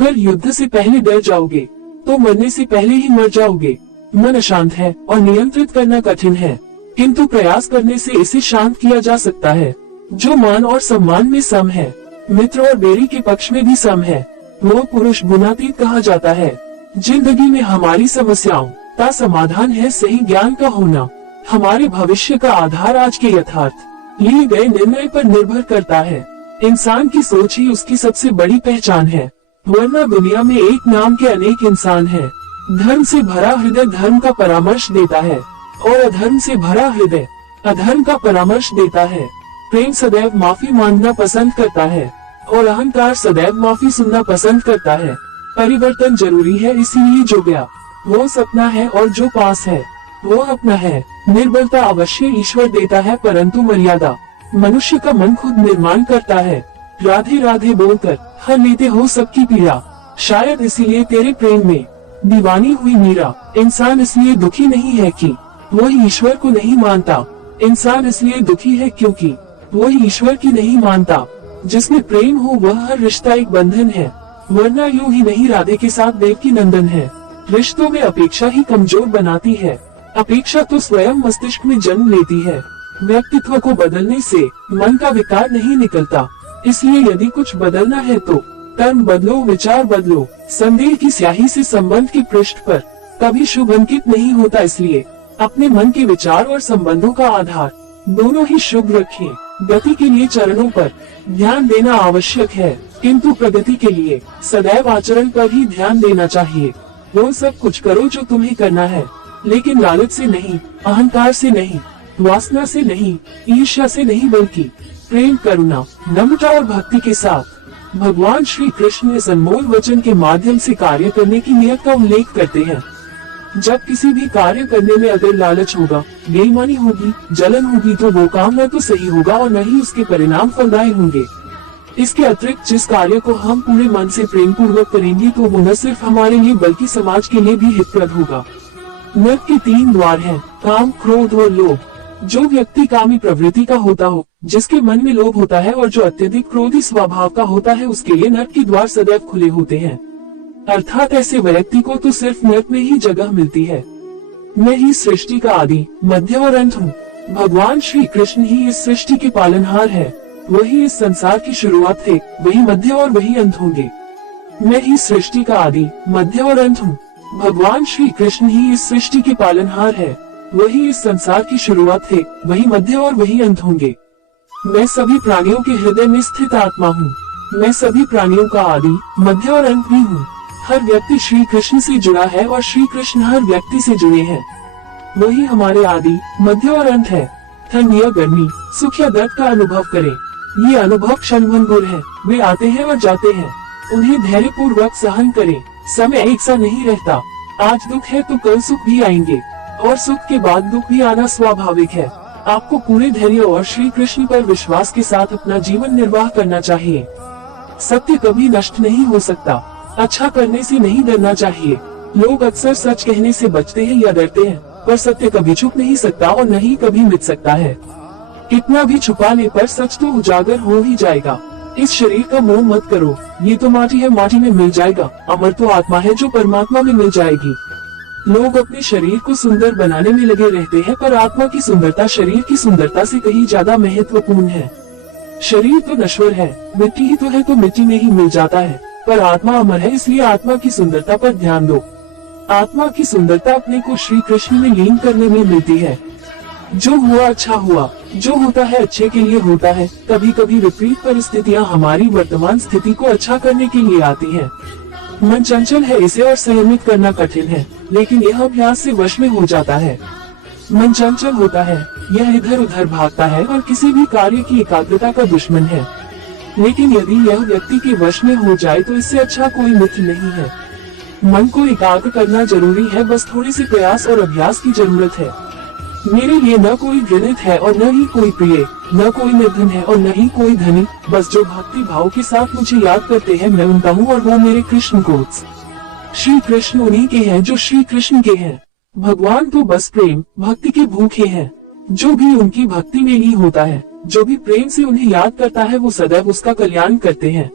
अगर युद्ध से पहले डर जाओगे तो मरने से पहले ही मर जाओगे। मन अशांत है और नियंत्रित करना कठिन है, किंतु प्रयास करने से इसे शांत किया जा सकता है। जो मान और सम्मान में सम है, मित्र और बेरी के पक्ष में भी सम है, वो पुरुष गुणातीत कहा जाता है। जिंदगी में हमारी समस्याओं का समाधान है सही ज्ञान का होना। हमारे भविष्य का आधार आज के यथार्थ लिए गए निर्णय पर निर्भर करता है। इंसान की सोच ही उसकी सबसे बड़ी पहचान है, वरना दुनिया में एक नाम के अनेक इंसान हैं। धर्म से भरा हृदय धर्म का परामर्श देता है और अधर्म से भरा हृदय अधर्म का परामर्श देता है। प्रेम सदैव माफी मांगना पसंद करता है और अहंकार सदैव माफी सुनना पसंद करता है। परिवर्तन जरूरी है, इसीलिए जो गया वो सपना है और जो पास है वो अपना है। निर्बलता अवश्य ईश्वर देता है, परंतु मर्यादा मनुष्य का मन खुद निर्माण करता है। राधे राधे बोलकर हर लेते हो सबकी पीड़ा, शायद इसीलिए तेरे प्रेम में दीवानी हुई मीरा। इंसान इसलिए दुखी नहीं है कि वो ईश्वर को नहीं मानता, इंसान इसलिए दुखी है क्योंकि वो ईश्वर की नहीं मानता। जिसमें प्रेम हो वह हर रिश्ता एक बंधन है, वरना यूं ही नहीं राधे के साथ देवकी नंदन है। रिश्तों में अपेक्षा ही कमजोर बनाती है, अपेक्षा तो स्वयं मस्तिष्क में जन्म लेती है। व्यक्तित्व को बदलने से मन का विकार नहीं निकलता, इसलिए यदि कुछ बदलना है तो कर्म बदलो, विचार बदलो। संदेह की स्याही से संबंध के पृष्ठ पर कभी शुभ अंकित नहीं होता, इसलिए अपने मन के विचार और संबंधों का आधार दोनों ही शुभ रखें। गति के लिए चरणों पर ध्यान देना आवश्यक है, किंतु प्रगति के लिए सदैव आचरण पर ही ध्यान देना चाहिए। वो सब कुछ करो जो तुम्हें करना है, लेकिन लालच से नहीं, अहंकार से नहीं, वासना से नहीं, ईर्ष्या से नहीं, बल्कि प्रेम, करुणा, नम्रता और भक्ति के साथ। भगवान श्री कृष्ण इस अनमोल वचन के माध्यम से कार्य करने की नियत का उल्लेख करते हैं। जब किसी भी कार्य करने में अगर लालच होगा, बेईमानी होगी, जलन होगी, तो वो काम न तो सही होगा और न ही उसके परिणाम फलदायी होंगे। इसके अतिरिक्त जिस कार्य को हम पूरे मन से प्रेम पूर्वक करेंगे तो वो न सिर्फ हमारे लिए बल्कि समाज के लिए भी हितप्रद होगा। नर्क के 3 द्वार हैं, काम, क्रोध और लोभ। जो व्यक्ति कामी प्रवृत्ति का होता हो, जिसके मन में लोभ होता है और जो अत्यधिक क्रोधी स्वभाव का होता है, उसके लिए नर्क के द्वार सदैव खुले होते हैं। अर्थात ऐसे व्यक्ति को तो सिर्फ नर्क में ही जगह मिलती है। मैं ही सृष्टि का आदि, मध्य और अंत हूँ। भगवान श्री कृष्ण ही इस सृष्टि के पालनहार है, वही इस संसार की शुरुआत थे, वही मध्य और वही अंत होंगे। मैं ही सृष्टि का आदि, मध्य और अंत हूँ। भगवान श्री कृष्ण ही इस सृष्टि के पालनहार है, वही इस संसार की शुरुआत थे, वही मध्य और वही अंत होंगे। मैं सभी प्राणियों के हृदय में स्थित आत्मा हूँ। मैं सभी प्राणियों का आदि, मध्य और अंत भी हूँ। हर व्यक्ति श्री कृष्ण से जुड़ा है और श्री कृष्ण हर व्यक्ति से जुड़े हैं। वही हमारे आदि, मध्य और अंत है। ठंड या गर्मी, सुख या दर्द का अनुभव करें, ये अनुभव क्षणभंगुर है, वे आते हैं और जाते हैं, उन्हें धैर्य पूर्वक सहन करें। समय एक सा नहीं रहता, आज दुख है तो कल सुख भी आएंगे और सुख के बाद दुख भी आना स्वाभाविक है। आपको पूरे धैर्य और श्री कृष्ण पर विश्वास के साथ अपना जीवन निर्वाह करना चाहिए। सत्य कभी नष्ट नहीं हो सकता, अच्छा करने से नहीं डरना चाहिए। लोग अक्सर सच कहने से बचते हैं या डरते हैं, पर सत्य कभी छुप नहीं सकता और न ही कभी मिट सकता है। कितना भी छुपाने पर सच तो उजागर हो ही जाएगा। इस शरीर का मोह मत करो, ये तो माटी है, माटी में मिल जाएगा। अमर तो आत्मा है जो परमात्मा में मिल जाएगी। लोग अपने शरीर को सुंदर बनाने में लगे रहते हैं, पर आत्मा की सुंदरता शरीर की सुंदरता से कहीं ज्यादा महत्वपूर्ण है। शरीर तो नश्वर है, मिट्टी ही तो है, तो मिट्टी में ही मिल जाता है, पर आत्मा अमर है, इसलिए आत्मा की सुंदरता पर ध्यान दो। आत्मा की सुंदरता अपने को श्री कृष्ण में लीन करने में मिलती है। जो हुआ अच्छा हुआ, जो होता है अच्छे के लिए होता है। कभी कभी विपरीत परिस्थितियाँ हमारी वर्तमान स्थिति को अच्छा करने के लिए आती हैं। मन चंचल है, इसे और संयमित करना कठिन है, लेकिन यह अभ्यास से वश में हो जाता है। मन चंचल होता है, यह इधर उधर भागता है और किसी भी कार्य की एकाग्रता का दुश्मन है। लेकिन यदि यह व्यक्ति के वश में हो जाए तो इससे अच्छा कोई मित्र नहीं है। मन को एकाग्र करना जरूरी है, बस थोड़े से प्रयास और अभ्यास की जरूरत है। मेरे लिए न कोई घृणित है और न ही कोई प्रिय, न कोई निर्धन है और न ही कोई धनी, बस जो भक्ति भाव के साथ मुझे याद करते हैं मैं उनका हूँ और वो मेरे कृष्ण को। श्री कृष्ण उन्हीं के हैं जो श्री कृष्ण के हैं। भगवान तो बस प्रेम भक्ति के भूखे हैं। जो भी उनकी भक्ति में ही होता है, जो भी प्रेम से उन्हें याद करता है, वो सदैव उसका कल्याण करते हैं।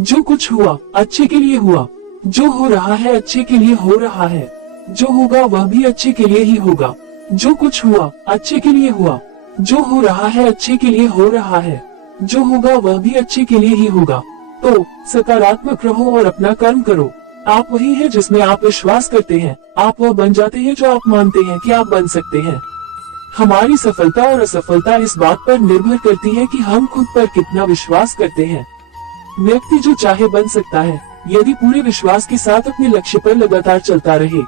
जो कुछ हुआ अच्छे के लिए हुआ, जो हो रहा है अच्छे के लिए हो रहा है, जो होगा वह भी अच्छे के लिए ही होगा। जो कुछ हुआ अच्छे के लिए हुआ, जो हो रहा है अच्छे के लिए हो रहा है, जो होगा वह भी अच्छे के लिए ही होगा। तो सकारात्मक रहो और अपना कर्म करो। आप वही है जिसमें आप विश्वास करते हैं, आप वह बन जाते हैं जो आप मानते हैं कि आप बन सकते हैं। हमारी सफलता और असफलता इस बात पर निर्भर करती है कि हम खुद पर कितना विश्वास करते हैं। व्यक्ति जो चाहे बन सकता है, यदि पूरे विश्वास के साथ अपने लक्ष्य पर लगातार चलता रहे।